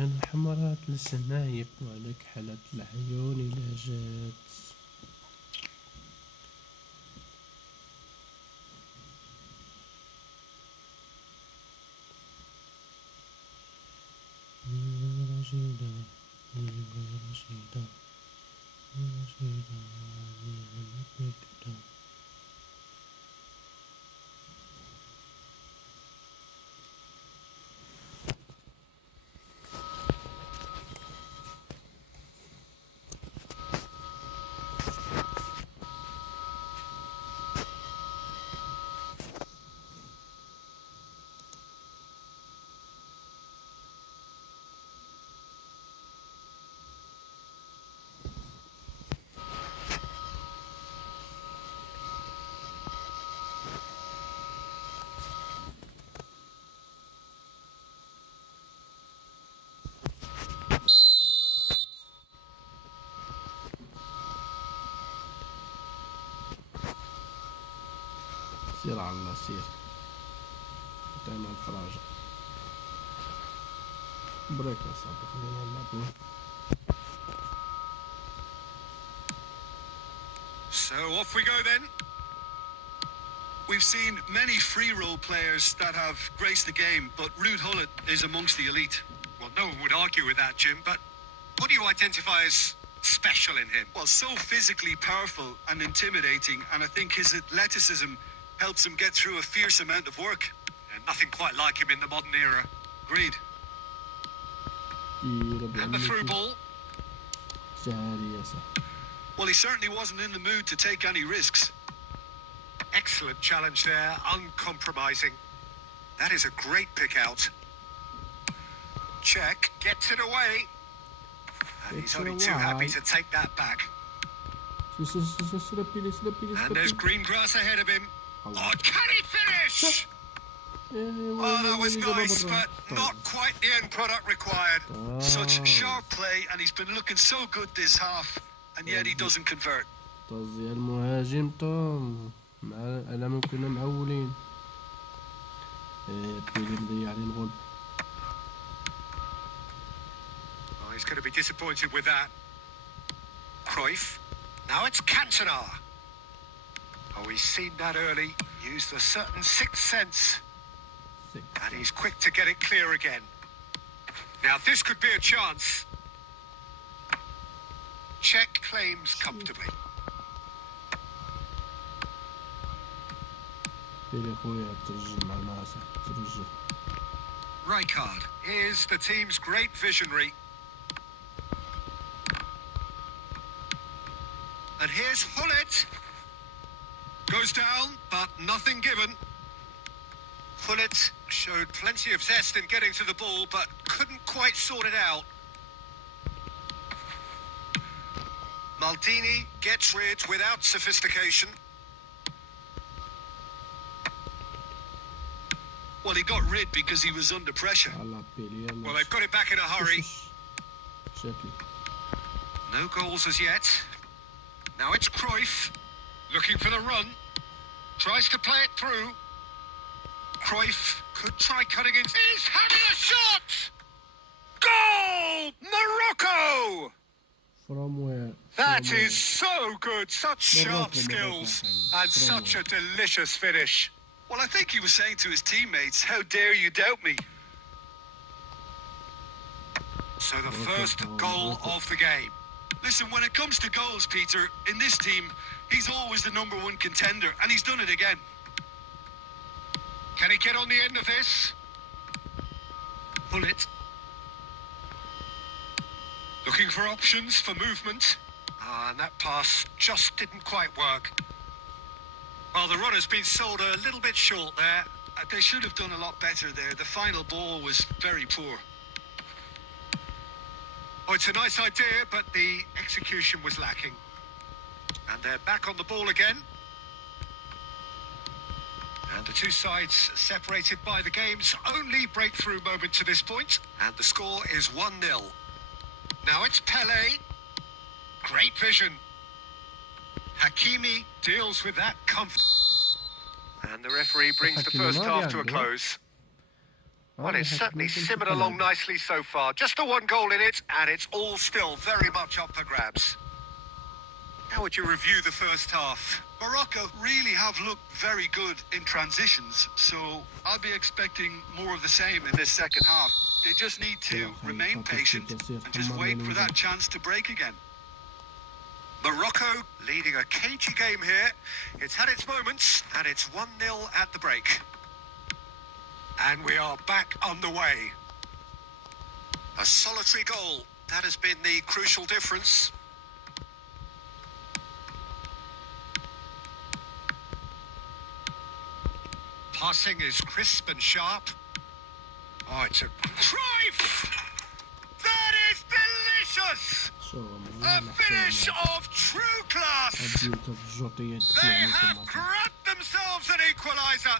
الحمرات للسنايب وعلى كحلة العيون إلا جات. سير على الله سير عطينا الفراجة بريك يا صاحبي خلينا نلعبو. So off we go then. We've seen many free roll players that have graced the game, but 𝗧𝗔𝗡𝗏𝗏 is amongst the elite. Well, no one would argue with that, Jim, but what do you identify as special in him? Well, so physically powerful and intimidating, and I think his athleticism helps him get through a fierce amount of work. And nothing quite like him in the modern era. Agreed. And the through ball. Well, he certainly wasn't in the mood to take any risks. Excellent challenge there, uncompromising. That is a great pick out. Check, gets it away. And he's only too happy to take that back. And there's green grass ahead of him. Oh, can he finish? Oh, that was nice, but not quite the end product required. Such sharp play, and he's been looking so good this half, and yet he doesn't convert. طز يا المهاجم طم على ما كنا معولين. بيلي مضيع عليه الغلب. Oh, he's going to be disappointed with that. Cruyff. Now it's Cantona. Oh, he's seen that early, used a certain sixth sense. And he's quick to get it clear again. Now this could be a chance. Check claims comfortably. Rijkaard is the team's great visionary. And here's 𝗧𝗏𝗏𝗏𝗏. Goes down, but nothing given. 𝗧𝗏𝗏𝗏𝗏 showed plenty of zest in getting to the ball, but couldn't quite sort it out. Maldini gets rid without sophistication. Well, he got rid because he was under pressure. Well, they've got it back in a hurry. No goals as yet. Now it's Cruyff, looking for the run. Tries to play it through. Cruyff could try cutting in. He's having a shot! Goal! Morocco! From where? That is so good. Such sharp skills and such a delicious finish. Well, I think he was saying to his teammates, how dare you doubt me? So the first goal of the game. Listen, when it comes to goals, Peter, in this team, he's always the #1 contender, and he's done it again. Can he get on the end of this? 𝗧𝗏𝗏𝗏𝗏. Looking for options for movement. And that pass just didn't quite work. Well, the run has been sold a little bit short there. They should have done a lot better there. The final ball was very poor. Oh, it's a nice idea, but the execution was lacking. And they're back on the ball again. And the two sides separated by the game's only breakthrough moment to this point. And the score is 1-0. Now it's Pelé. Great vision. Hakimi deals with that comfort. And the referee brings the first half to a close. Well, it's certainly simmered along nicely so far. Just the one goal in it, and it's all still very much up for grabs. How would you review the first half? Morocco really have looked very good in transitions, so I'll be expecting more of the same in this second half. They just need to remain patient and just wait for that chance to break again. Morocco leading a cagey game here. It's had its moments, and it's 1-0 at the break. And we are back on the way. A solitary goal. That has been the crucial difference. Passing is crisp and sharp. Oh, it's a Cruyff! That is delicious! A finish of true class! They have grabbed themselves an equaliser.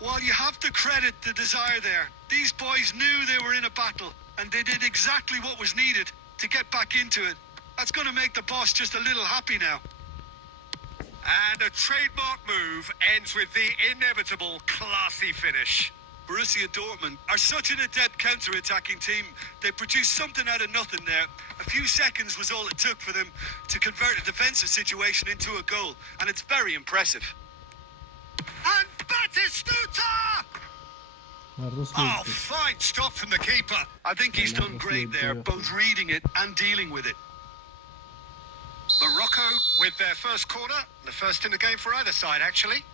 Well, you have to credit the desire there. These boys knew they were in a battle, and they did exactly what was needed to get back into it. That's going to make the boss just a little happy now. And a trademark move ends with the inevitable classy finish. Borussia Dortmund are such an adept counter-attacking team. They produced something out of nothing there. A few seconds was all it took for them to convert a defensive situation into a goal, and it's very impressive. And Batistuta! Oh, fine stop from the keeper. I think he's done great there, both reading it and dealing with it. Morocco with their first corner, the first in the game for either side, actually.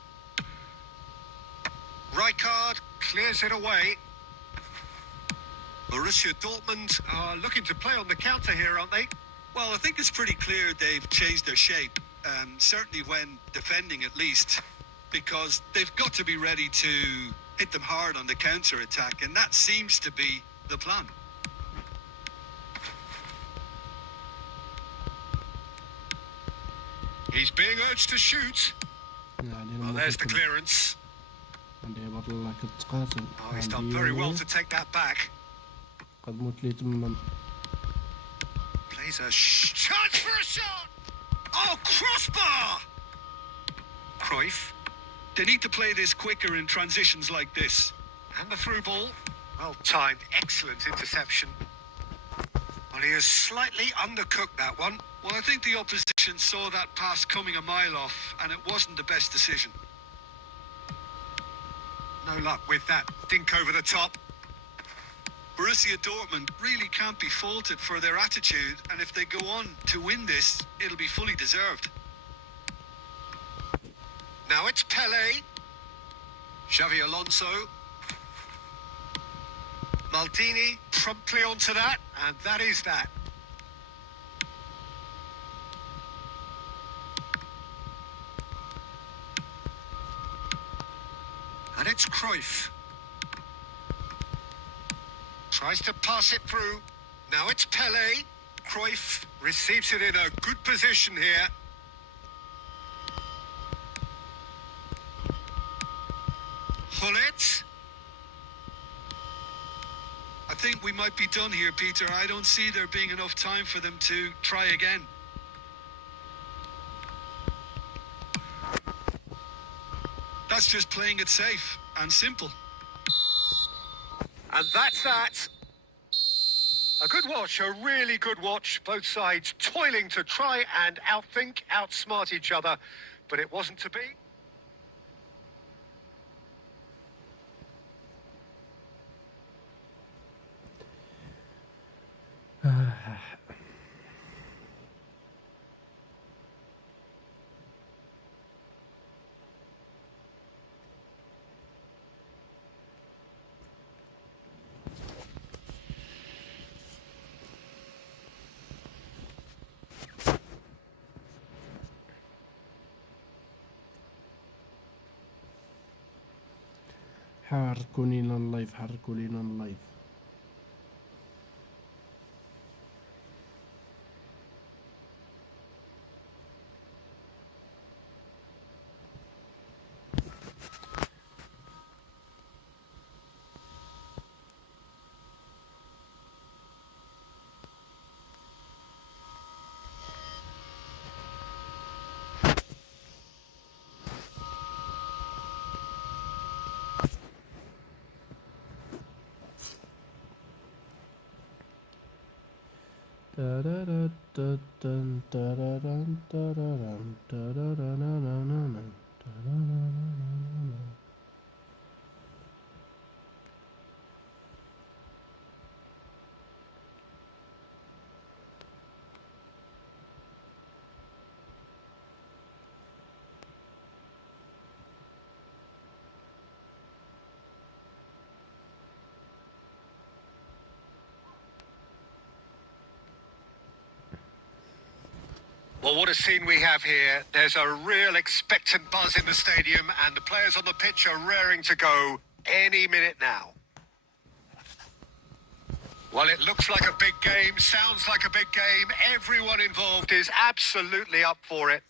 Rijkaard clears it away. Borussia Dortmund are looking to play on the counter here, aren't they? Well, I think it's pretty clear they've changed their shape, certainly when defending at least, because they've got to be ready to hit them hard on the counter-attack, and that seems to be the plan. He's being urged to shoot. Well, there's the clearance. Oh, he's done very well to take that back. Plays a chance for a shot. Oh, crossbar! Cruyff. They need to play this quicker in transitions like this. And the through ball. Well timed, excellent interception. Well, he has slightly undercooked that one. Well, I think the opposition saw that pass coming a mile off, and it wasn't the best decision. No luck with that dink over the top. Borussia Dortmund really can't be faulted for their attitude, and if they go on to win this, it'll be fully deserved. Now it's Pelé. Xavi Alonso. Maldini promptly onto that, and that is that. And it's Cruyff. Tries to pass it through. Now it's Pelé. Cruyff receives it in a good position here. Hullet. I think we might be done here, Peter. I don't see there being enough time for them to try again. That's just playing it safe and simple. And that's that. A good watch, a really good watch. Both sides toiling to try and outthink, outsmart each other. But it wasn't to be. حركوا لنا اللايف حركوا لنا اللايف. Well, what a scene we have here. There's a real expectant buzz in the stadium, and the players on the pitch are raring to go any minute now. Well, it looks like a big game, sounds like a big game. Everyone involved is absolutely up for it.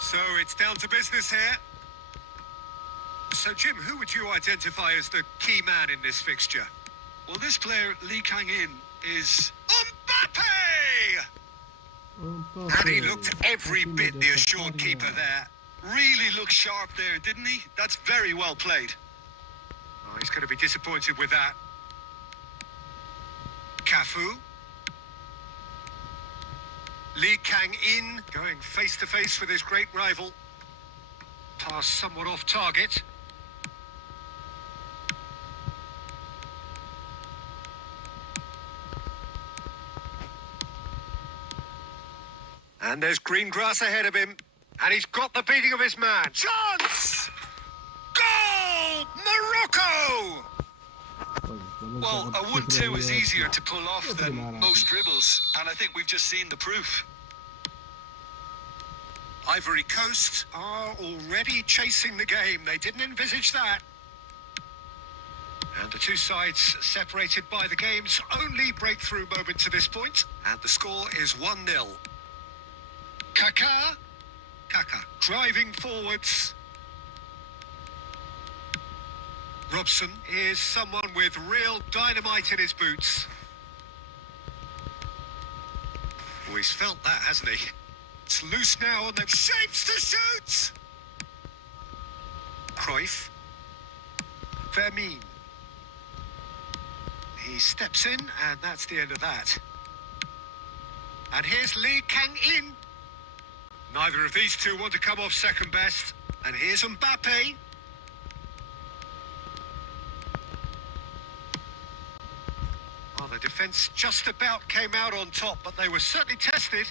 So it's down to business here. So, Jim, who would you identify as the key man in this fixture? Well, this player, 𝗧𝗧𝗡𝗏𝗏, is Mbappe! And he looked every bit the assured keeper there. Really looked sharp there, didn't he? That's very well played. Oh, he's going to be disappointed with that. Cafu. 𝗧𝗧𝗡𝗏𝗏 going face-to-face with his great rival. Pass somewhat off target. And there's green grass ahead of him. And he's got the beating of his man. Chance! Goal! Morocco! Well, a 1-2 is easier to pull off than most dribbles, and I think we've just seen the proof. Ivory Coast are already chasing the game. They didn't envisage that. And the two sides separated by the game's only breakthrough moment to this point. And the score is 1-0. Kaka driving forwards. Robson is someone with real dynamite in his boots. Oh, he's felt that, hasn't he? It's loose now on the shapes to shoot! Cruyff. 𝗧𝗏𝗏𝗏. He steps in, and that's the end of that. And here's 𝗧𝗧𝗡𝗏𝗏𝗏. Neither of these two want to come off second best. And here's Mbappe. Well, the defence just about came out on top, but they were certainly tested.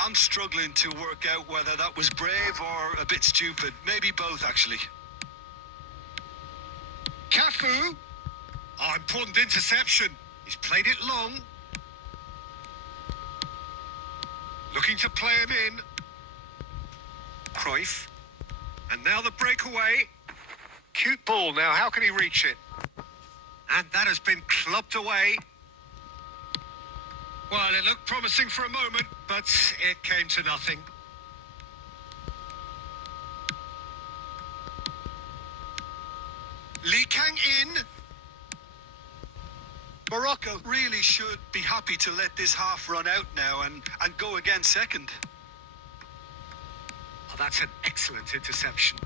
I'm struggling to work out whether that was brave or a bit stupid. Maybe both, actually. Cafu. Oh, important interception. He's played it long. Looking to play him in. Cruyff. And now the breakaway. Cute ball now. How can he reach it? And that has been clubbed away. Well, it looked promising for a moment, but it came to nothing. 𝗧𝗧𝗡𝗏𝗏𝗏. Morocco really should be happy to let this half run out now and go again second. Oh, that's an excellent interception.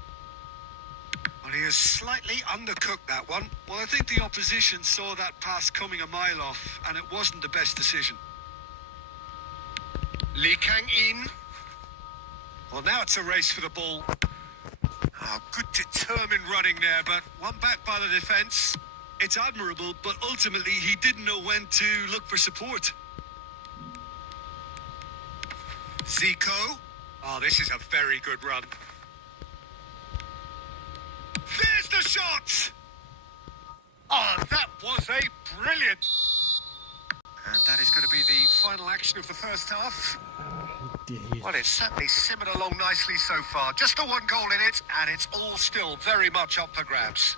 Well, he has slightly undercooked that one. Well, I think the opposition saw that pass coming a mile off, and it wasn't the best decision. 𝗧𝗧𝗡𝗏𝗏𝗏. Well, now it's a race for the ball. Oh, good determined running there, but one back by the defence. It's admirable, but ultimately he didn't know when to look for support. Zico. Oh, this is a very good run. There's the shot! Oh, that was a brilliant... And that is going to be the final action of the first half. Well, it's certainly simmered along nicely so far. Just the one goal in it, and it's all still very much up for grabs.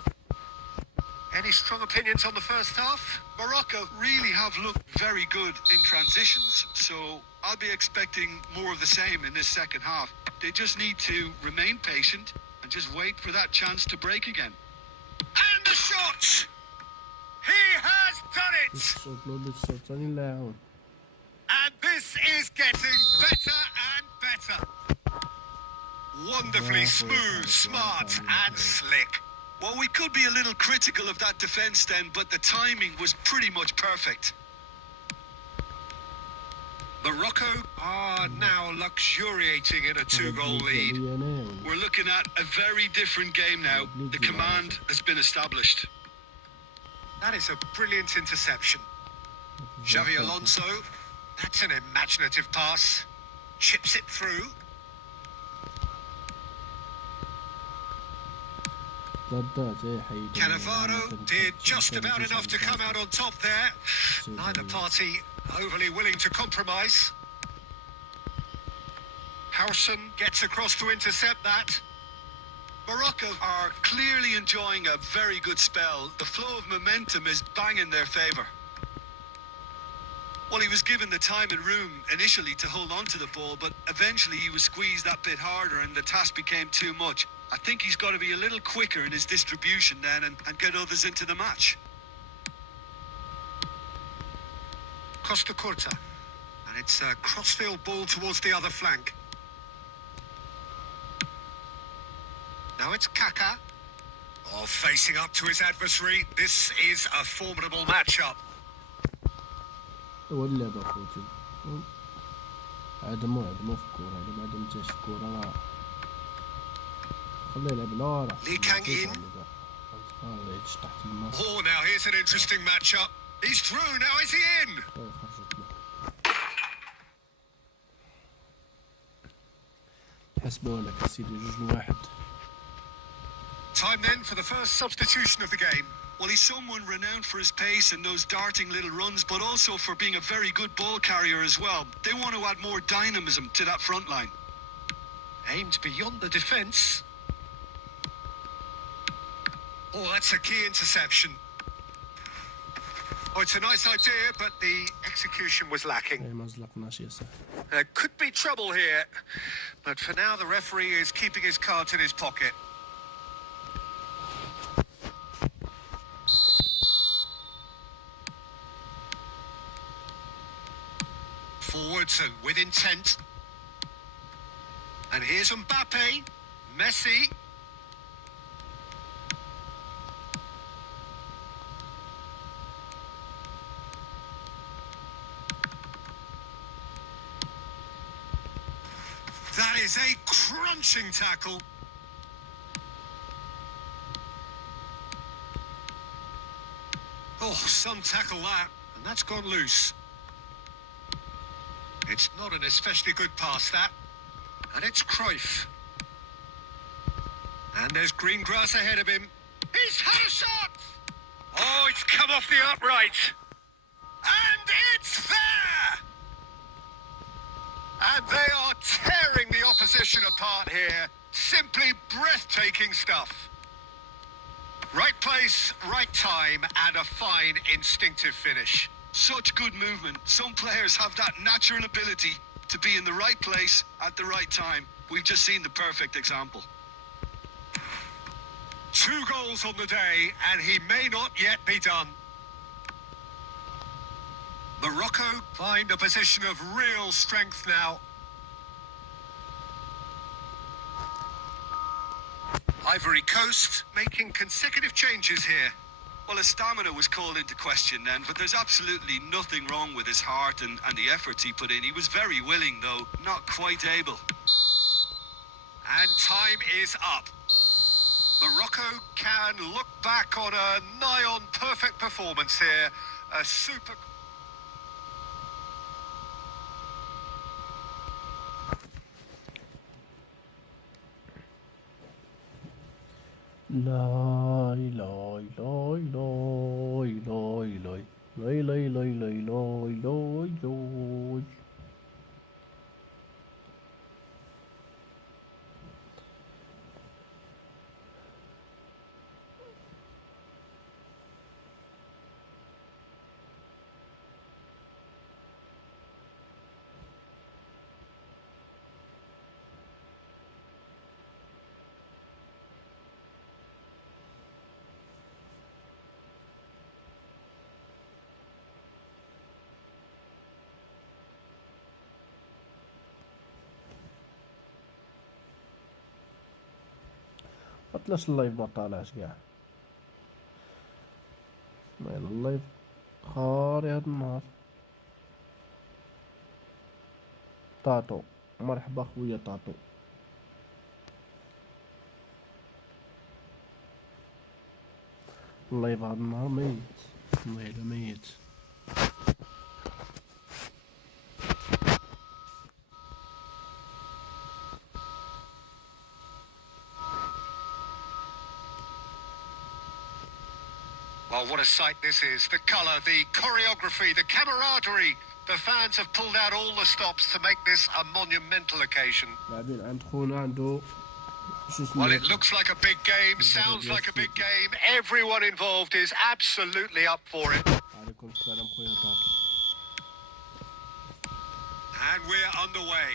Any strong opinions on the first half? Morocco really have looked very good in transitions, so I'll be expecting more of the same in this second half. They just need to remain patient and just wait for that chance to break again. And the shot! He has done it! And this is getting better and better. Wonderfully smooth, smart, and slick. Well, we could be a little critical of that defence then, but the timing was pretty much perfect. Morocco are now luxuriating in a 2-goal lead. We're looking at a very different game now. The command has been established. That is a brilliant interception. Xavi Alonso, that's an imaginative pass. Chips it through. Cannavaro did just about enough to come out on top there. Neither party overly willing to compromise. Howson gets across to intercept that. Morocco are clearly enjoying a very good spell. The flow of momentum is banging their favour. Well, he was given the time and room initially to hold on to the ball, but eventually he was squeezed that bit harder and the task became too much. I think he's got to be a little quicker in his distribution then and get others into the match. Costa Curta. And it's a crossfield ball towards the other flank. Now it's Kaka. Oh, facing up to his adversary. This is a formidable matchup. هو اللعب اخوتي عدمو في الكورة هذا ما عدمتهاش الكورة راه خليه يلعب لورا Lee Kang-in. Oh, now here's an interesting matchup. He's through, now is he in? حسبوا لك اسيدي 2-1. Time then for the first substitution of the game. Well, he's someone renowned for his pace and those darting little runs, but also for being a very good ball carrier as well. They want to add more dynamism to that front line. Aimed beyond the defence. Oh, that's a key interception. Oh, it's a nice idea, but the execution was lacking. ما زلقناش يا صاحبي. There could be trouble here, but for now the referee is keeping his cards in his pocket. Forwards and with intent. And here's Mbappe, Messi. That is a crunching tackle. Oh, some tackle that, and that's gone loose. It's not an especially good pass, that. And it's Cruyff. And there's green grass ahead of him. He's had a shot! Oh, it's come off the upright. And it's there! And they are tearing the opposition apart here. Simply breathtaking stuff. Right place, right time, and a fine instinctive finish. Such good movement. Some players have that natural ability to be in the right place at the right time. We've just seen the perfect example. 2 goals on the day, and he may not yet be done. Morocco find a position of real strength now. Ivory Coast making consecutive changes here. Well, his stamina was called into question then, but there's absolutely nothing wrong with his heart and the efforts he put in. He was very willing, though, not quite able. And time is up. Morocco can look back on a nigh-on perfect performance here. A super... لا لا لا لا لا لا لا لا لا لا لا لا مطلعش اللايف ما طالعش كاع. يلا اللايف خاري هاد النهار. طاطو مرحبا خويا طاطو. اللايف هاد النهار ميت، والله الا ميت. Well, what a sight this is. The colour, the choreography, the camaraderie. The fans have pulled out all the stops to make this a monumental occasion. لاعبين عند خونا عنده Well, it looks like a big game, sounds like a big game. Everyone involved is absolutely up for it. عليكم السلام خويا طاطو. And we're underway.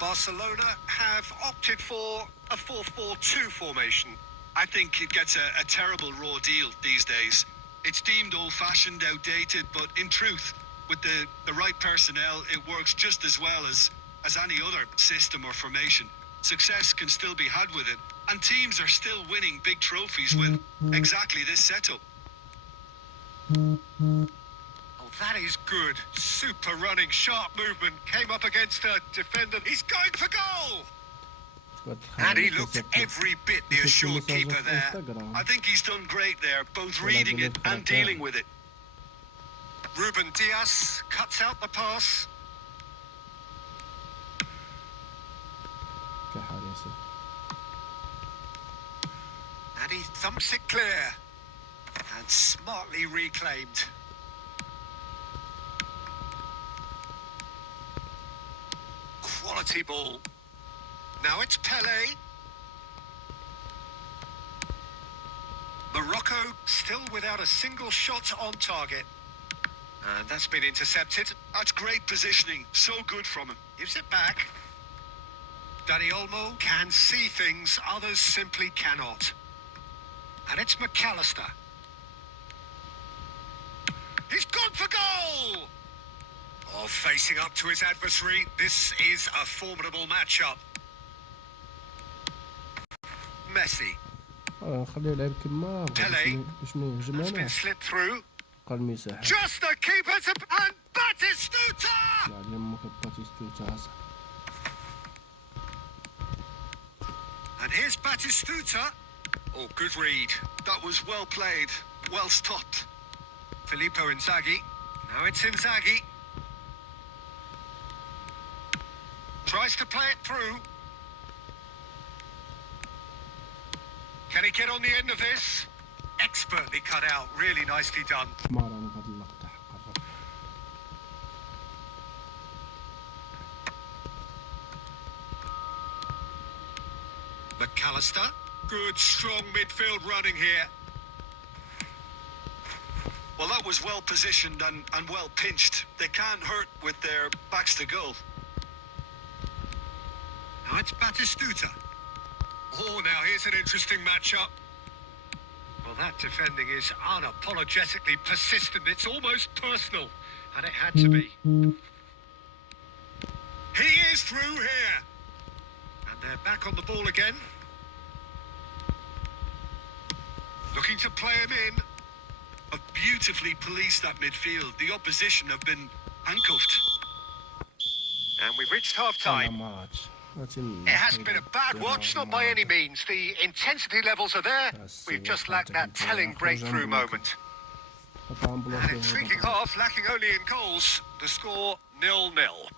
Barcelona have opted for a 4-4-2 formation. I think it gets a terrible raw deal these days. It's deemed old-fashioned, outdated, but in truth, with the right personnel, it works just as well as any other system or formation. Success can still be had with it, and teams are still winning big trophies with exactly this setup. Oh, that is good. Super running, sharp movement. Came up against a defender. He's going for goal! And he looked every bit the assured keeper there. I think he's done great there, both reading it and dealing with it. Ruben Dias cuts out the pass. And he thumps it clear. And smartly reclaimed. Quality ball. Now it's Pele. Morocco still without a single shot on target. And that's been intercepted. That's great positioning. So good from him. Gives it back. Dani Olmo can see things others simply cannot. And it's McAllister. He's gone for goal! Oh, facing up to his adversary. This is a formidable matchup. Messi. خليه يلعب كما باش ما يهجم It's been انا. slipped through. بقى المساحة. Just the keeper to... And Batistuta! معلم باتيستوتا. And here's Batistuta. Oh, good read. That was well played, well stopped. Filippo Inzaghi. Now it's Inzaghi. Tries to play it through. Can he get on the end of this? Expertly cut out. Really nicely done. مرة هاد اللقطة حقا. McAllister. Good, strong midfield running here. Well, that was well positioned and well pinched. They can't hurt with their backs to goal. Now it's Batistuta. Oh, now here's an interesting matchup. Well, that defending is unapologetically persistent. It's almost personal, and it had to be. He is through here. And they're back on the ball again. Looking to play him in. Have beautifully policed that midfield. The opposition have been handcuffed. And we've reached half-time. It hasn't been a bad watch, not by any means. The intensity levels are there. We've just lacked that telling breakthrough moment. An intriguing half, lacking only in goals. The score 0-0.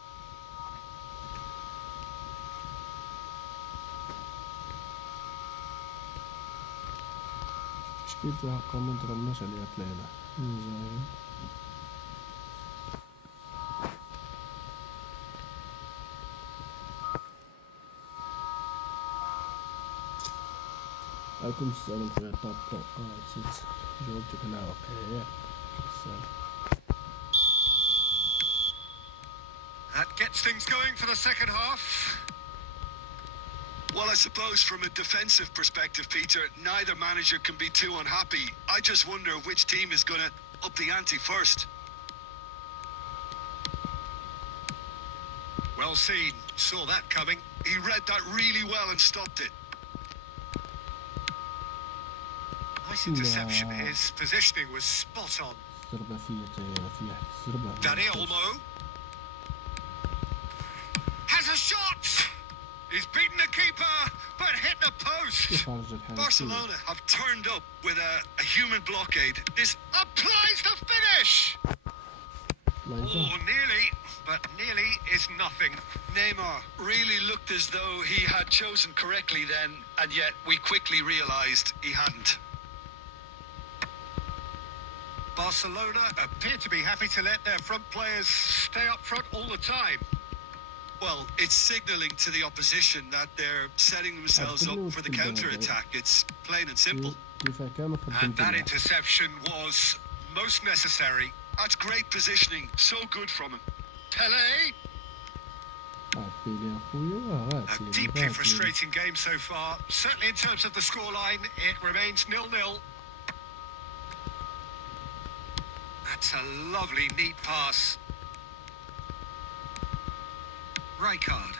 تشكيلته حقا ما ضربناش عليها طلعنا. عليكم السلام خويا طاطو. نسيت جاوبتك انا واقيلا. السلام. That gets things going for the second half. Well, I suppose from a defensive perspective, Peter, neither manager can be too unhappy. I just wonder which team is going to up the ante first. Well seen. Saw that coming. He read that really well and stopped it. Nice interception. His positioning was spot on. الزربة في الزربة. Dani Olmo has a shot. He's beaten the keeper, but hit the post. Barcelona have turned up with a human blockade. This applies the finish. Oh, nearly, but nearly is nothing. Neymar really looked as though he had chosen correctly then, and yet we quickly realised he hadn't. Barcelona appear to be happy to let their front players stay up front all the time. Well, it's signalling to the opposition that they're setting themselves up for the counter-attack. It's plain and simple. And that interception was most necessary. That's great positioning. So good from him. Pelé. A deeply frustrating game so far. Certainly in terms of the scoreline, it remains 0-0. That's a lovely, neat pass. Rijkaard.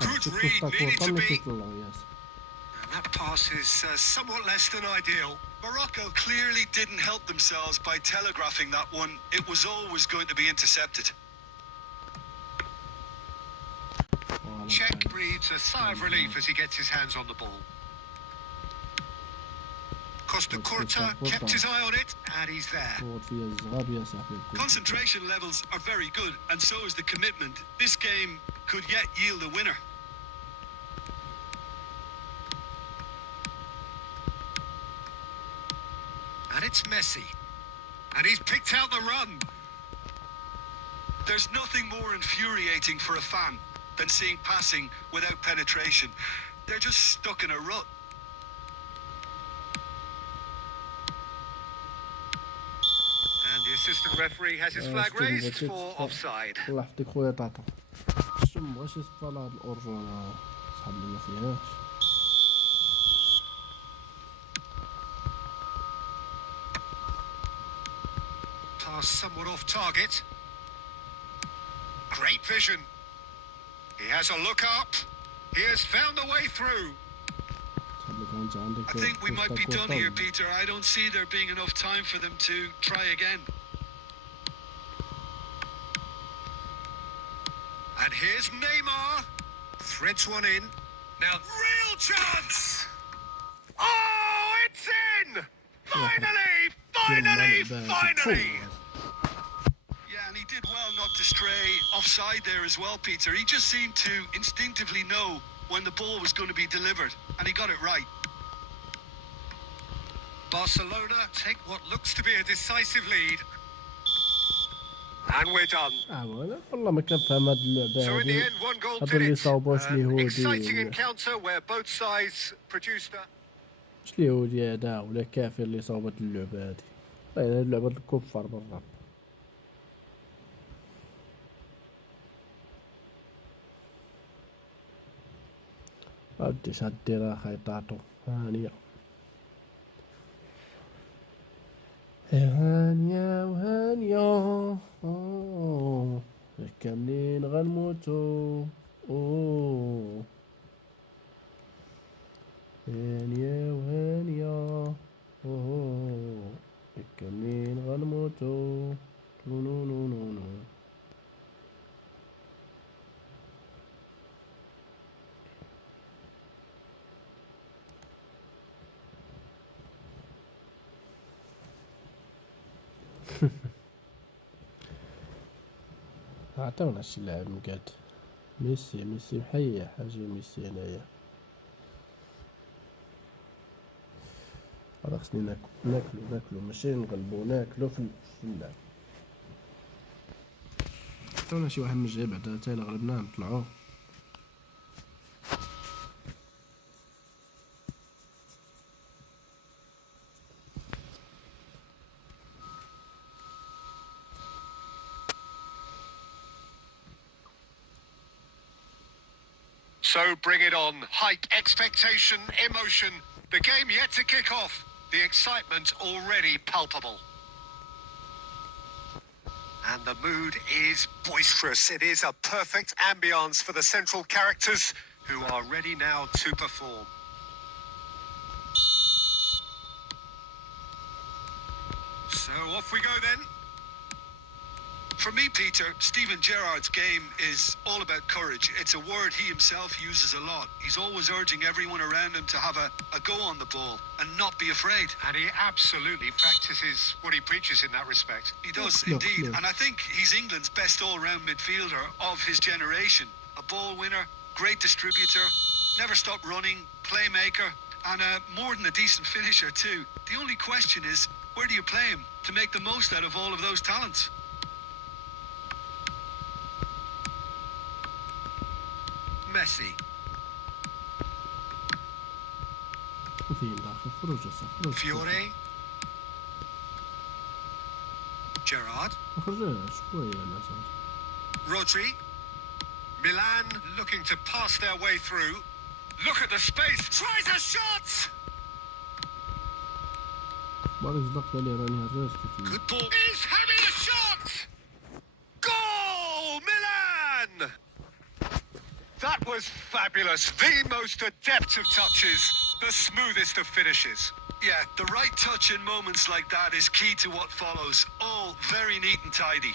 Good read, needed to be. And that pass is somewhat less than ideal. Morocco clearly didn't help themselves by telegraphing that one. It was always going to be intercepted. Czech breathes a sigh of relief as he gets his hands on the ball. 𝗧𝗔𝗡𝗝𝗏 kept his eye on it, and he's there. Concentration levels are very good, and so is the commitment. This game could yet yield a winner. And it's Messi. And he's picked out the run. There's nothing more infuriating for a fan than seeing passing without penetration. They're just stuck in a rut. And the assistant referee has his flag raised for offside. الله يحفظك خويا طاطا. شم واش يصفى هاد الأرجونة صحاب اللي ما فيهاش. Pass somewhat off target. Great vision. He has a look up. He has found the way through. I think we might be done here, Peter. I don't see there being enough time for them to try again. And here's Neymar. Threads one in. Now, real chance! Oh, it's in! Finally! Finally! Yeah, and he did well not to stray offside there as well, Peter. He just seemed to instinctively know when the ball was going to be delivered, and he got it right. Barcelona take what looks to be a decisive lead. And we're done. والله ما كنفهم هاد اللعبة. So in the end, one goal هاد did اللي it. صاوبوا واش اليهودي. Exciting encounter where both sides produced a... واش اليهودي هذا ولا كافر اللي صاوبت اللعبة هادي. هاد اللعبة الكفار بالرب. ماديش هادير اخاي طاطو هانية هانية وهانية كاملين غنموتو هانية وهانية كاملين غنموتو نو نو نو نو نو عطاونا شي لاعب مقاد ميسي محيا حاجة ميسي هنايا راه خصني ناكلو ماشي نقلبو ناكلو في اللعب عطاونا شي واحد من الجاي بعدا حتى إلا غلبناه نطلعو So bring it on. Hype, expectation, emotion. The game yet to kick off. The excitement already palpable. And the mood is boisterous. It is a perfect ambience for the central characters who are ready now to perform. So off we go then. For me, Peter, Steven Gerrard's game is all about courage. It's a word he himself uses a lot. He's always urging everyone around him to have a go on the ball and not be afraid. And he absolutely practices what he preaches in that respect. He does, indeed. And I think he's England's best all-round midfielder of his generation. A ball winner, great distributor, never stopped running, playmaker, and more than a decent finisher too. The only question is, where do you play him to make the most out of all of those talents? Messi. Fiore. Gerrard. Rodri. Milan looking to pass their way through. Look at the space. Tries a shot. Good ball. He's having a shot. Goal, Milan. That was fabulous. The most adept of touches, the smoothest of finishes. Yeah, the right touch in moments like that is key to what follows. All very neat and tidy.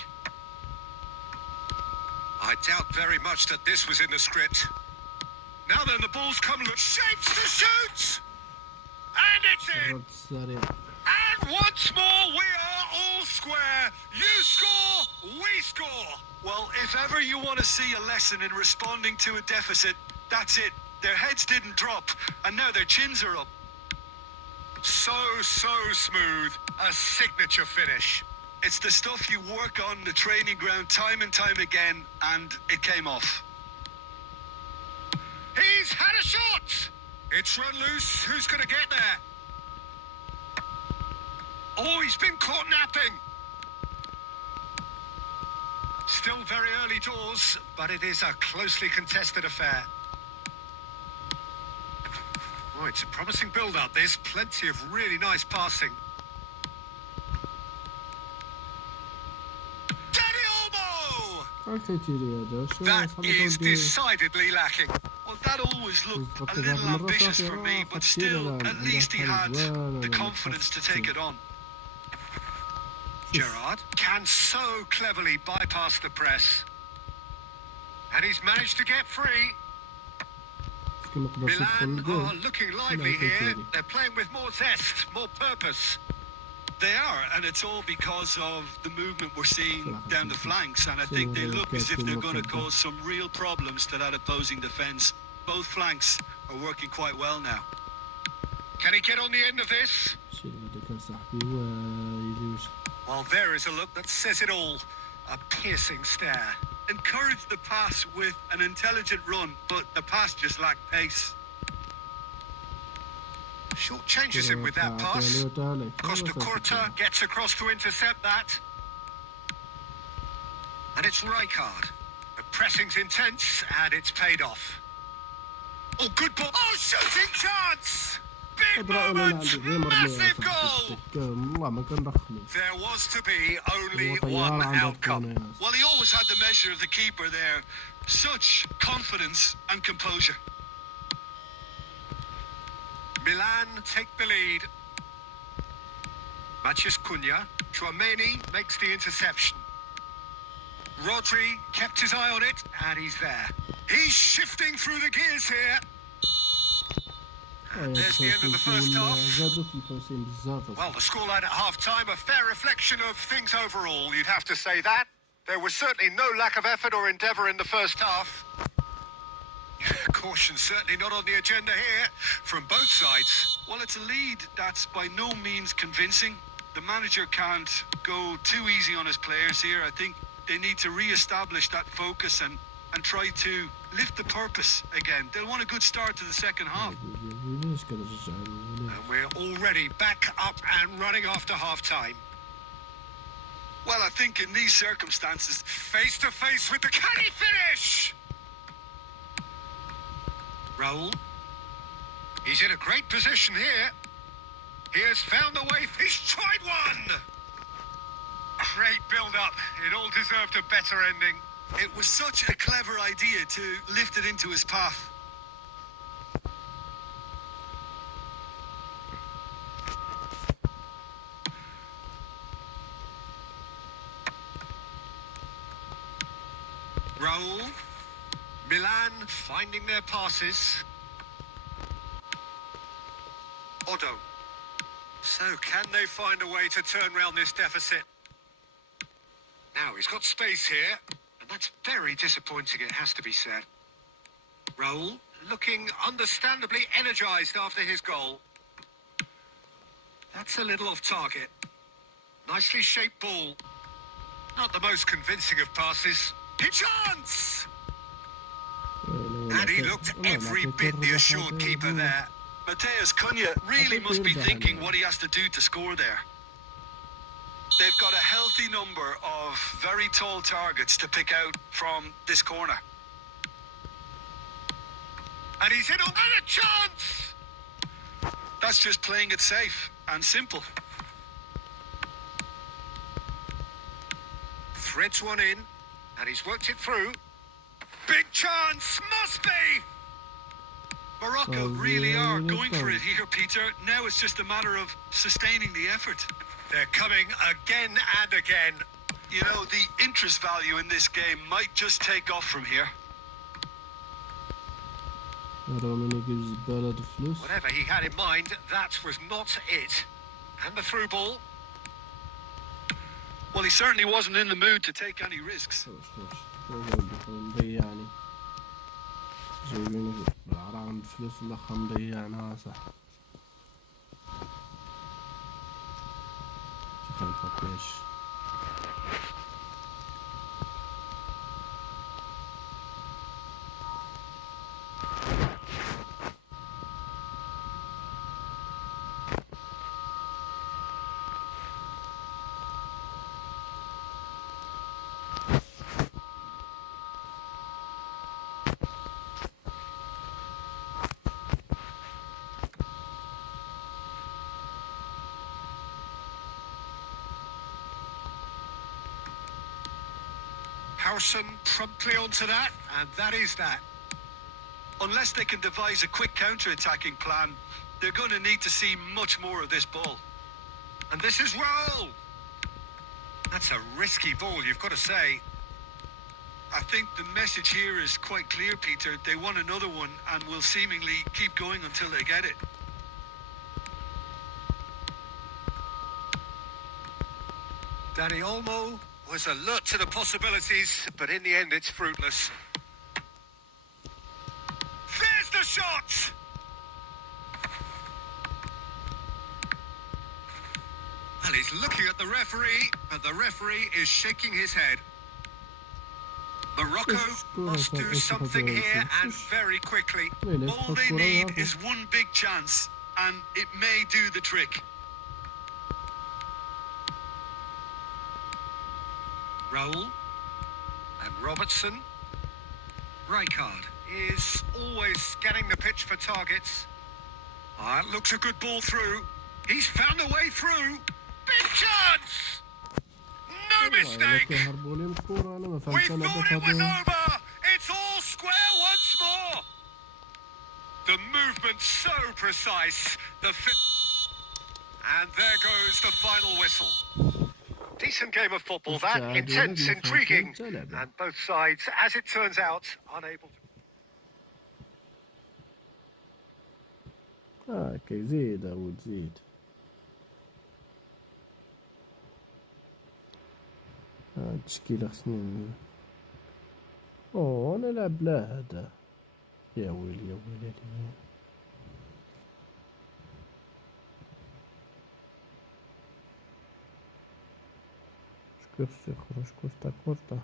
I doubt very much that this was in the script. Now then, the ball's coming. Shapes to shoot! And it's in! And once more, we are all square. You score, we score. Well, if ever you want to see a lesson in responding to a deficit, that's it. Their heads didn't drop, and now their chins are up. So smooth. A signature finish. It's the stuff you work on the training ground time and time again, and it came off. He's had a shot! It's run loose. Who's going to get there? Oh, he's been caught napping. Still very early doors, but it is a closely contested affair. Oh, it's a promising build-up. There's plenty of really nice passing. That is decidedly lacking. Well, that always looked a little ambitious for me, but still, at least he had the confidence to take it on. Gerrard can so cleverly bypass the press. And he's managed to get free. Milan are looking lively here. They're playing with more zest, more purpose. They are, and it's all because of the movement we're seeing down the flanks, and I think they look as if they're going to cause some real problems to that opposing defence. Both flanks are working quite well now. Can he get on the end of this? Well, there is a look that says it all. A piercing stare. Encouraged the pass with an intelligent run, but the pass just lacked pace. Short changes him with that pass. 𝗧𝗔𝗡𝗝𝗥 gets across to intercept that. And it's Rijkaard. The pressing's intense, and it's paid off. Oh, good ball. Oh, shooting chance! Big moment! Massive goal! There was to be only one outcome. Well, he always had the measure of the keeper there. Such confidence and composure. Milan take the lead. 𝗧𝗔𝗡𝗝𝗥. Tchouaméni makes the interception. Rodri kept his eye on it, and he's there. He's shifting through the gears here. And there's the end of the first half. Well, the scoreline at half-time, a fair reflection of things overall, you'd have to say that. There was certainly no lack of effort or endeavour in the first half. Caution certainly not on the agenda here from both sides. Well, it's a lead that's by no means convincing. The manager can't go too easy on his players here. I think they need to re-establish that focus and try to lift the purpose again. They'll want a good start to the second half. And we're already back up and running after half-time. Well, I think in these circumstances... Face to face with the... Can he finish? Raul. He's in a great position here. He has found the way. He's tried one! Great build-up. It all deserved a better ending. It was such a clever idea to lift it into his path. Raul. Milan finding their passes. Otto. So can they find a way to turn round this deficit? Now he's got space here, and that's very disappointing, it has to be said. Raul looking understandably energised after his goal. That's a little off target. Nicely shaped ball. Not the most convincing of passes. Hit chance! And he looked every bit the assured keeper there. 𝗧𝗔𝗡𝗝𝗼𝗥 really must be thinking what he has to do to score there. They've got a healthy number of very tall targets to pick out from this corner. And he's in on a chance! That's just playing it safe and simple. Threads one in, and he's worked it through. Big chance, must be! Morocco really are going for it here, Peter. Now it's just a matter of sustaining the effort. They're coming again and again. You know, the interest value in this game might just take off from here. Whatever he had in mind, that was not it. And the through ball. Well, he certainly wasn't in the mood to take any risks. جايبين بالعراق الفلوس ولا مضيعناها صح. شوف البابيش. Owson promptly onto that, and that is that. Unless they can devise a quick counter-attacking plan, they're going to need to see much more of this ball. And this is Raul. That's a risky ball, you've got to say. I think the message here is quite clear, Peter. They want another one and will seemingly keep going until they get it. Dani Olmo was alert to the possibilities, but in the end it's fruitless. There's the shot! And he's looking at the referee, but the referee is shaking his head. Morocco must do something here, and very quickly. All they need is one big chance, and it may do the trick. Raul and Robertson. Rijkaard is always scanning the pitch for targets. It looks a good ball through. He's found a way through. Big chance! No mistake! We thought it was over! It's all square once more! The movement so precise. And there goes the final whistle. Decent game of football, that. Intense, intriguing. And both sides, as it turns out, unable to... كي زيد أو تزيد. التشكيلة خصني نلعب بلا هذا. يا ويلي يا ويلي عليا. شكون خصو يخرج كورتا.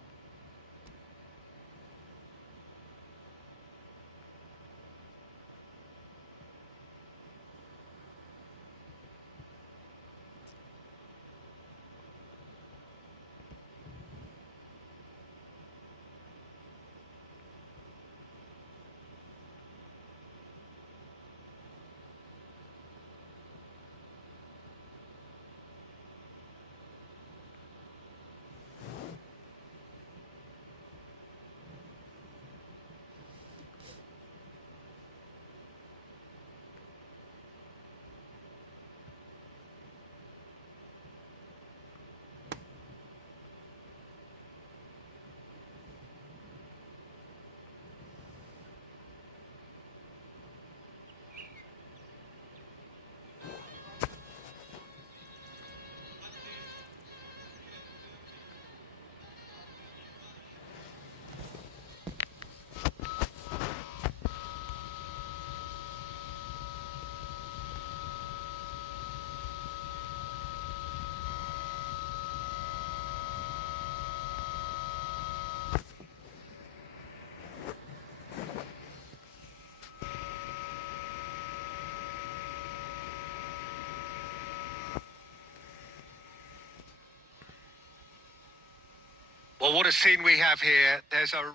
Well, what a scene we have here. There's a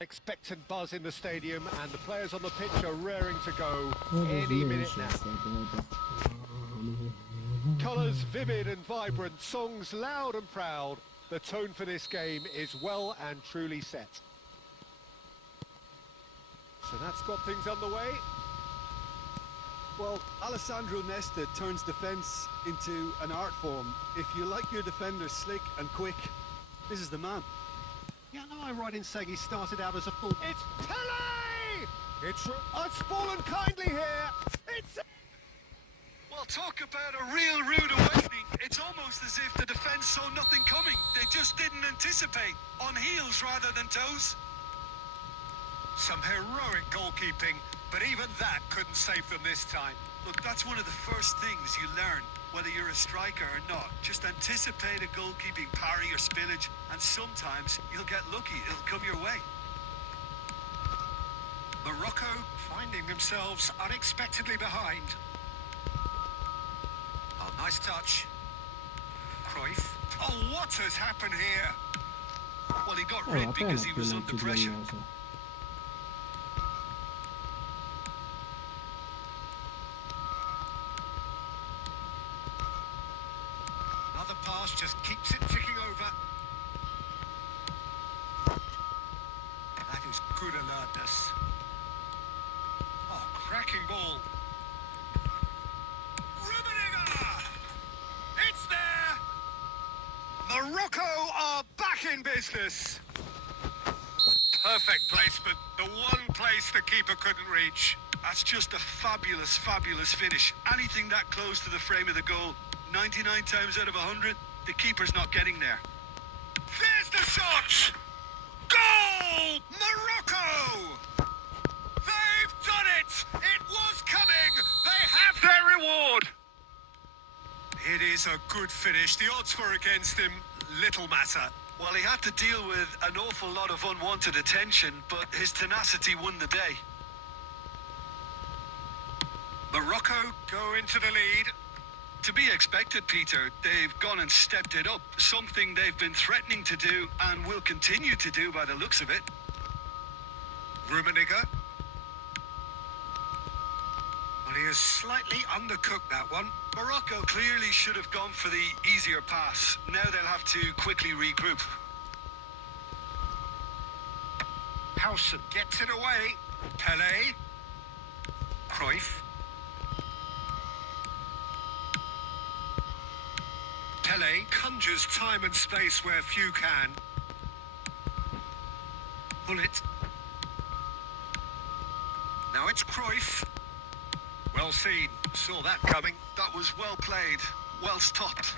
expectant buzz in the stadium, and the players on the pitch are raring to go any minute now. Colours vivid and vibrant, songs loud and proud. The tone for this game is well and truly set. So that's got things underway. Well, Alessandro Nesta turns defence into an art form. If you like your defenders slick and quick, this is the man. Yeah, no, I'm right in saying he started out as a full... It's Pele! It's fallen kindly here. It's... Well, talk about a real rude awakening. It's almost as if the defence saw nothing coming. They just didn't anticipate. On heels rather than toes. Some heroic goalkeeping, but even that couldn't save them this time. Look, that's one of the first things you learn, whether you're a striker or not. Just anticipate a goalkeeping parry or spillage, and sometimes you'll get lucky. It'll come your way. Morocco finding themselves unexpectedly behind. Oh, nice touch. Cruyff. Oh, what has happened here? Well, he got rid because he was under pressure. Another pass just keeps it ticking over. That is good alertness. Oh, cracking ball. Rummenigge! It's there! Morocco are back in business. Perfect placement. The one place the keeper couldn't reach. That's just a fabulous, fabulous finish. Anything that close to the frame of the goal, 99 times out of 100, the keeper's not getting there. There's the shot! Goal! Morocco! They've done it! It was coming! They have their reward! It is a good finish. The odds were against him. Little matter. Well, he had to deal with an awful lot of unwanted attention, but his tenacity won the day. Morocco go into the lead. To be expected, Peter. They've gone and stepped it up. Something they've been threatening to do and will continue to do by the looks of it. Rummenigge. Well, he has slightly undercooked that one. Morocco clearly should have gone for the easier pass. Now they'll have to quickly regroup. 𝗧𝗔𝗡𝗝𝗥 gets it away. Pele. Cruyff. Pele conjures time and space where few can. Bullet. Now it's Cruyff. Well seen. Saw that coming. That was well played. Well stopped.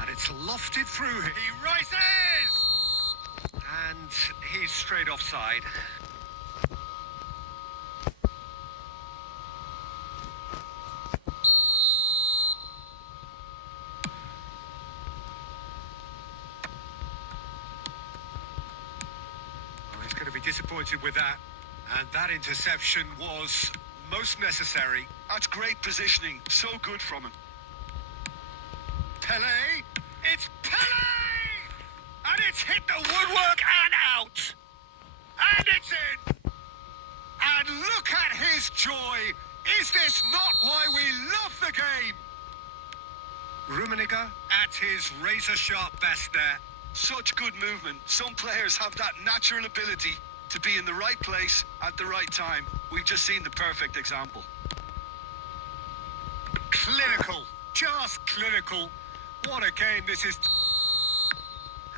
And it's lofted through. He rises! And he's straight offside. Going to be disappointed with that, and that interception was most necessary. That's great positioning, so good from him. Pele, it's Pele, and it's hit the woodwork and out, and it's in. And look at his joy. Is this not why we love the game? Rummenigge at his razor-sharp best there. Such good movement. Some players have that natural ability to be in the right place at the right time. We've just seen the perfect example. Clinical. Just clinical. What a game this is.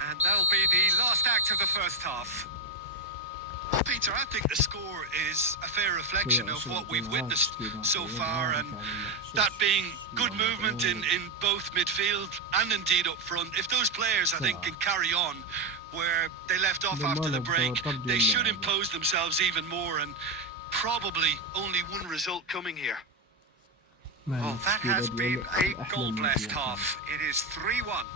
And that'll be the last act of the first half. Well, Peter, I think the score is a fair reflection of what we've witnessed so far, and that being good movement in both midfield and indeed up front. If those players, I think, can carry on where they left off after the break, they should impose themselves even more, and probably only one result coming here. Well, that has been a goal-blessed half. It is 3-1.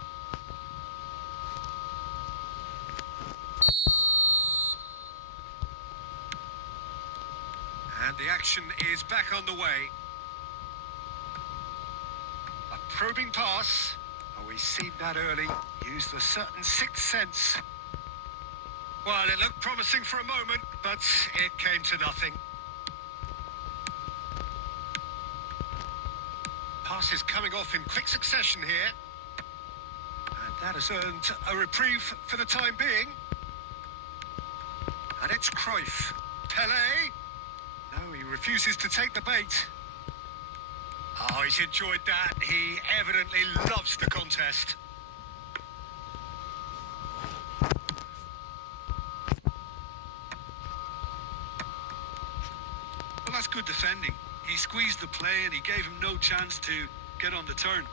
And the action is back on the way. Probing pass. Oh, he's seen that early. Used a certain sixth sense. Well, it looked promising for a moment, but it came to nothing. Pass is coming off in quick succession here. And that has earned a reprieve for the time being. And it's Cruyff. Pelé? No, he refuses to take the bait. Oh, he's enjoyed that. He evidently loves the contest. Well, that's good defending. He squeezed the play and he gave him no chance to get on the turn.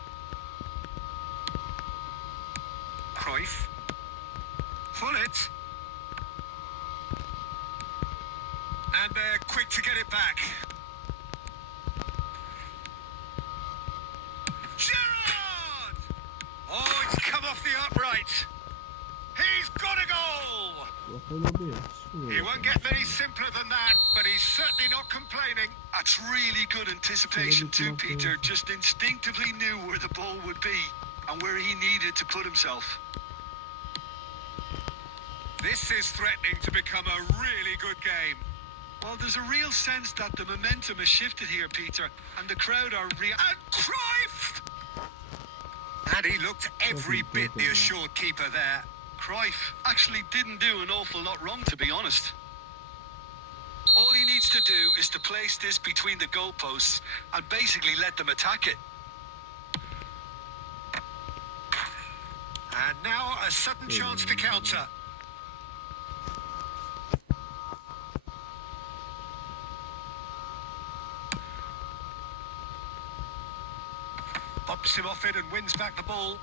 Cruyff. Pull it. And they're quick to get it back. Gerrard! Oh, it's come off the upright. He's got a goal! He won't get many simpler than that, but he's certainly not complaining. That's really good anticipation too, Peter. Just instinctively knew where the ball would be and where he needed to put himself. This is threatening to become a really good game. Well, there's a real sense that the momentum has shifted here, Peter, and the crowd are And Cruyff! And he looked every bit the assured keeper there. Cruyff actually didn't do an awful lot wrong, to be honest. All he needs to do is to place this between the goalposts and basically let them attack it. And now a sudden chance to counter. Bumps him off it and wins back the ball.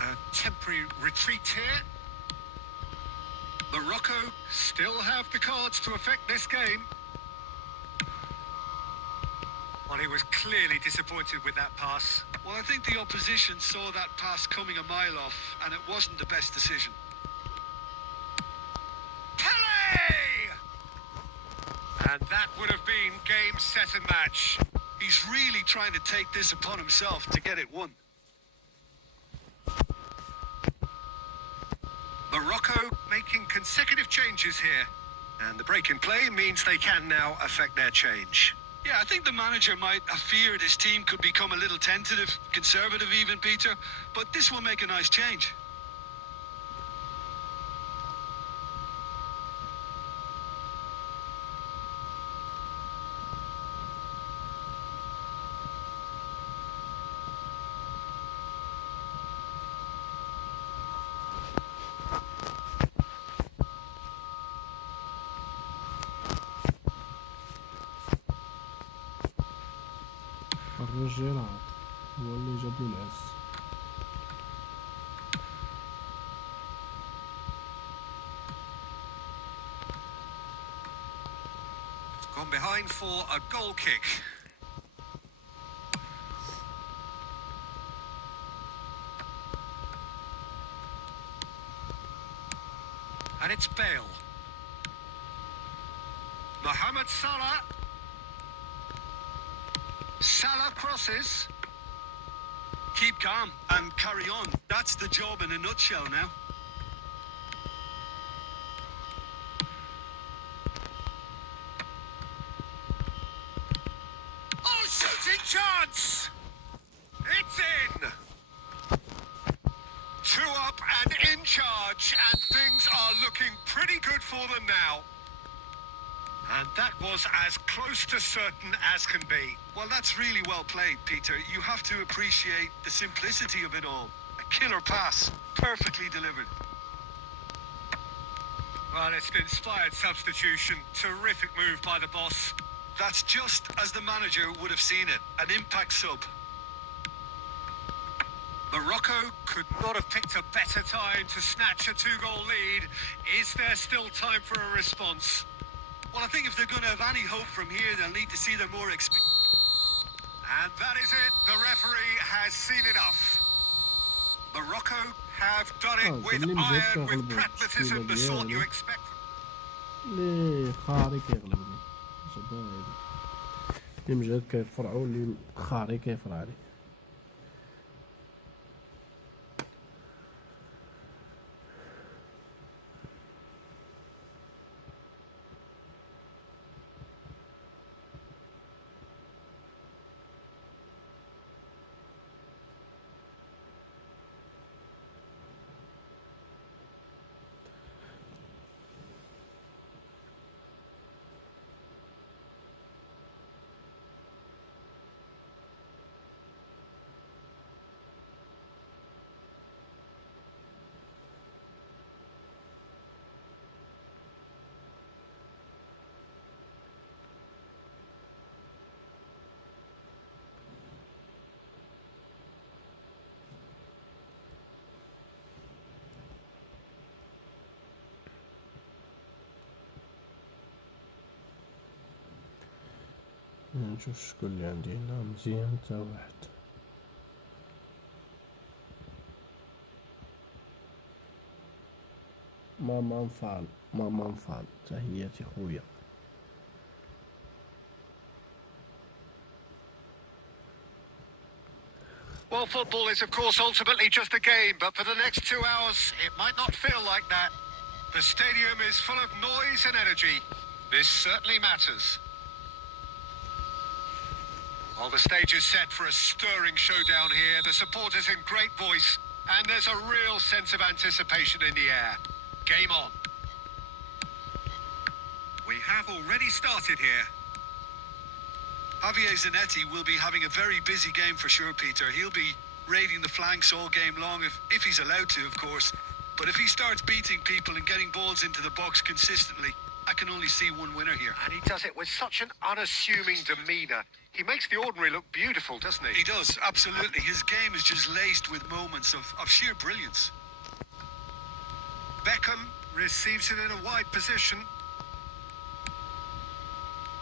A temporary retreat here. Morocco still have the cards to affect this game. Well, he was clearly disappointed with that pass. Well, I think the opposition saw that pass coming a mile off, and it wasn't the best decision. Pelé! And that would have been game, set and match. He's really trying to take this upon himself to get it won. Morocco making consecutive changes here. And the break in play means they can now affect their change. Yeah, I think the manager might have feared his team could become a little tentative, conservative even, Peter, but this will make a nice change. جيرارد هو اللي جاب له العز. It's gone behind for a goal kick. And it's Bale. Mohamed Salah. Salah crosses. Keep calm and carry on. That's the job in a nutshell now. Oh, shooting chance! It's in! 2 up and in charge, and things are looking pretty good for them now. And that was as close to certain as can be. Well, that's really well played, Peter. You have to appreciate the simplicity of it all. A killer pass, perfectly delivered. Well, it's an inspired substitution. Terrific move by the boss. That's just as the manager would have seen it. An impact sub. Morocco could not have picked a better time to snatch a 2-goal lead. Is there still time for a response? Well, I think if they're going to have any hope from here, they'll need to see their more And that is it. The referee has seen enough. Morocco have done it with iron, with pragmatism, the sort you expect. اللي خاري كيغلبني جبار هادي اللي مجهد كيفرعو اللي خاري كيفرع عليه. نشوف شكون اللي عندي هنا مزيان تا واحد. ماما نفعل تحياتي خويا. Well, football is of course ultimately just a game, but for the next 2 hours it might not feel like that. The stadium is full of noise and energy. This certainly matters. Well, the stage is set for a stirring showdown here. The supporters in great voice, and there's a real sense of anticipation in the air. Game on. We have already started here. 𝗧𝗔𝗡𝗝𝗏 will be having a very busy game for sure, Peter. He'll be raiding the flanks all game long, if he's allowed to, of course. But if he starts beating people and getting balls into the box consistently, I can only see one winner here. And he does it with such an unassuming demeanour. He makes the ordinary look beautiful, doesn't he? He does, absolutely. His game is just laced with moments of sheer brilliance. Beckham receives it in a wide position.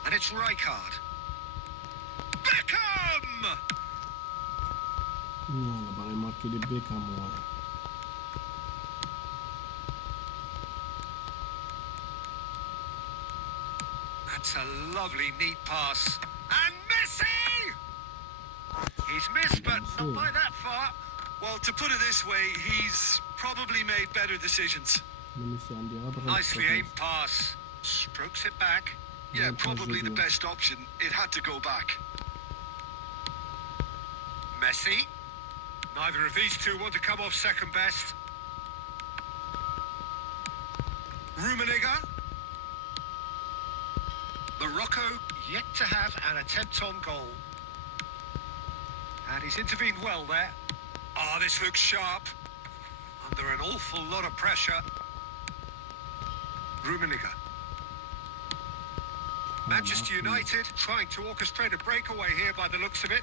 And it's Rijkaard. Beckham! يلا باغي يماركي لي بيكهام هو. That's a lovely, neat pass. And Messi! He's missed, but not by that far. Well, to put it this way, he's probably made better decisions. Nicely aimed pass. Strokes it back. Yeah, probably the best option. It had to go back. Messi. Neither of these two want to come off second best. Rummenigge. Morocco yet to have an attempt on goal. And he's intervened well there. Oh, this looks sharp. Under an awful lot of pressure. Rummenigge. Manchester United trying to orchestrate a breakaway here by the looks of it.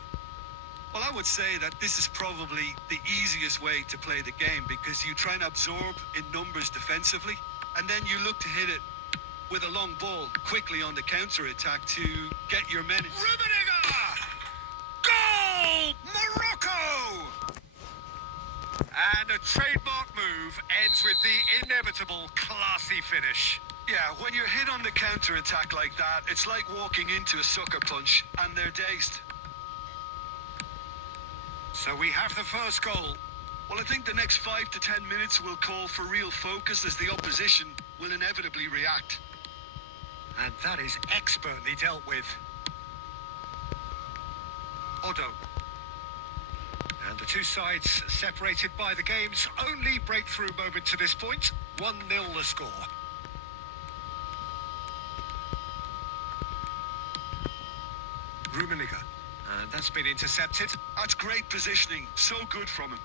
Well, I would say that this is probably the easiest way to play the game, because you try and absorb in numbers defensively, and then you look to hit it with a long ball quickly on the counter-attack to get your men... Rummenigge! Goal! Morocco! And a trademark move ends with the inevitable classy finish. Yeah, when you're hit on the counter-attack like that, it's like walking into a sucker punch, and they're dazed. So we have the first goal. Well, I think the next 5 to 10 minutes will call for real focus, as the opposition will inevitably react. And that is expertly dealt with. Odo. And the two sides separated by the game's only breakthrough moment to this point. 1-0 the score. Rummenigge. And that's been intercepted. That's great positioning. So good from him.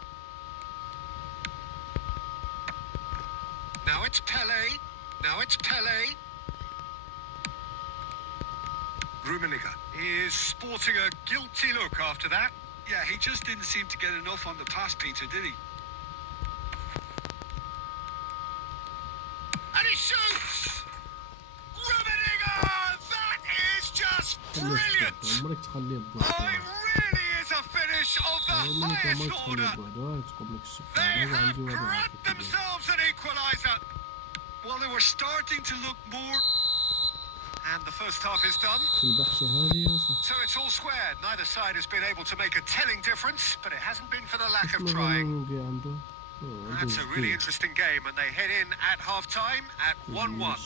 Now it's Pele. Now it's Pele. Rummenigge is sporting a guilty look after that. Yeah, he just didn't seem to get enough on the pass, Peter, did he? And he shoots! Rummenigge! That is just brilliant! Oh, it really is a finish finish of the highest order. They have grabbed themselves an equaliser. Well, they were starting to look more... And the first half is done. So it's all square. Neither side has been able to make a telling difference, but it hasn't been for the lack of trying. That's a really interesting game, and they head in at half-time at 1-1.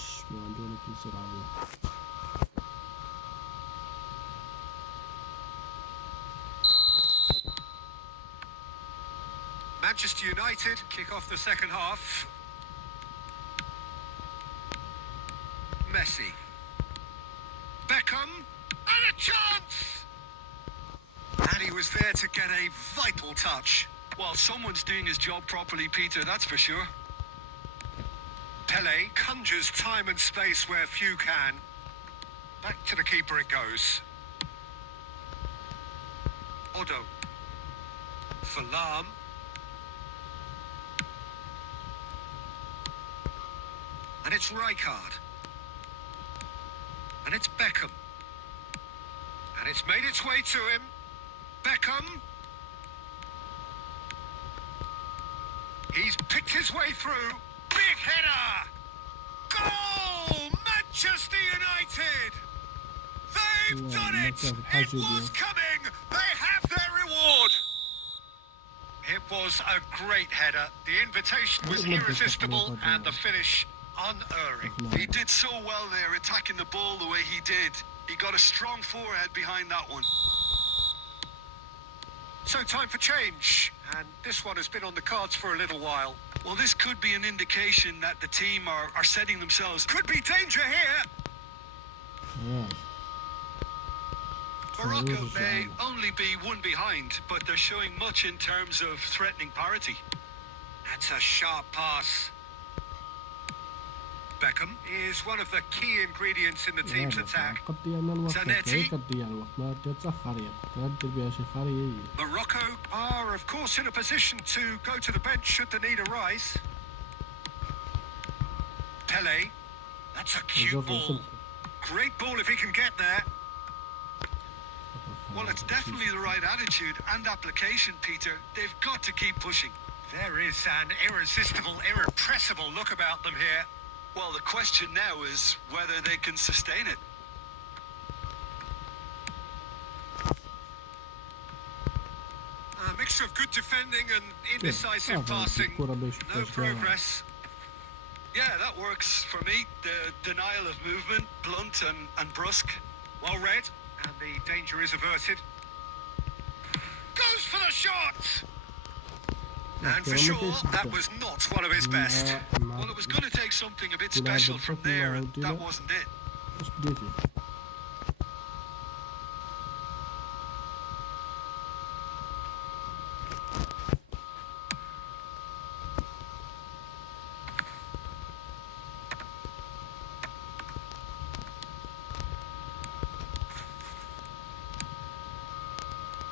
Manchester United kick off the second half. Messi. Beckham. And a chance! And he was there to get a vital touch. Well, someone's doing his job properly, Peter, that's for sure. Pele conjures time and space where few can. Back to the keeper it goes. Odo. For Lahm. And it's Rijkaard. And it's Beckham. And it's made its way to him. Beckham. He's picked his way through. Big header! Goal! Manchester United! They've done it! It was coming! They have their reward! It was a great header. The invitation was irresistible and the finish unerring. He did so well there, attacking the ball the way he did. He got a strong forehead behind that one. So time for change, and this one has been on the cards for a little while. Well, this could be an indication that the team are setting themselves... Could be danger here! Morocco may only be one behind, but they're showing much in terms of threatening parity. That's a sharp pass. Beckham is one of the key ingredients in the team's attack. Zanetti. Morocco are, of course, in a position to go to the bench should the need arise. Pele. That's a cute ball. Great ball if he can get there. Well, it's definitely the right attitude and application, Peter. They've got to keep pushing. There is an irresistible, irrepressible look about them here. Well, the question now is whether they can sustain it. A mixture of good defending and indecisive passing. No progress. Yeah, that works for me. The denial of movement, blunt and brusque. Well read, and the danger is averted. Goes for the shot! And for sure, that was not one of his best. Well, it was going to take something a bit special from there, and that wasn't it.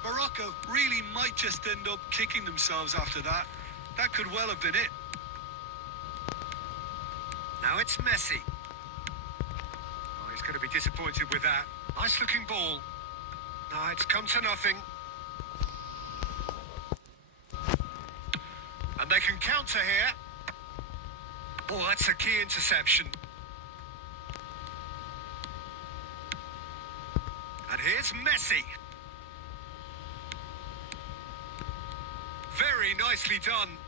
Morocco really might just end up kicking themselves after that. That could well have been it. Now it's Messi. Oh, he's going to be disappointed with that. Nice looking ball. No, it's come to nothing. And they can counter here. Oh, that's a key interception. And here's Messi. Very nicely done.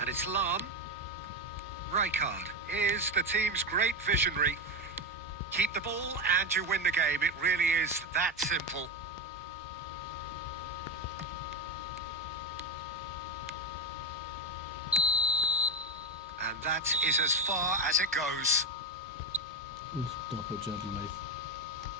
And it's Lahm. Rijkaard is the team's great visionary. Keep the ball and you win the game. It really is that simple. And that is as far as it goes. 𝗧𝗔𝗡𝗝𝗥𝗢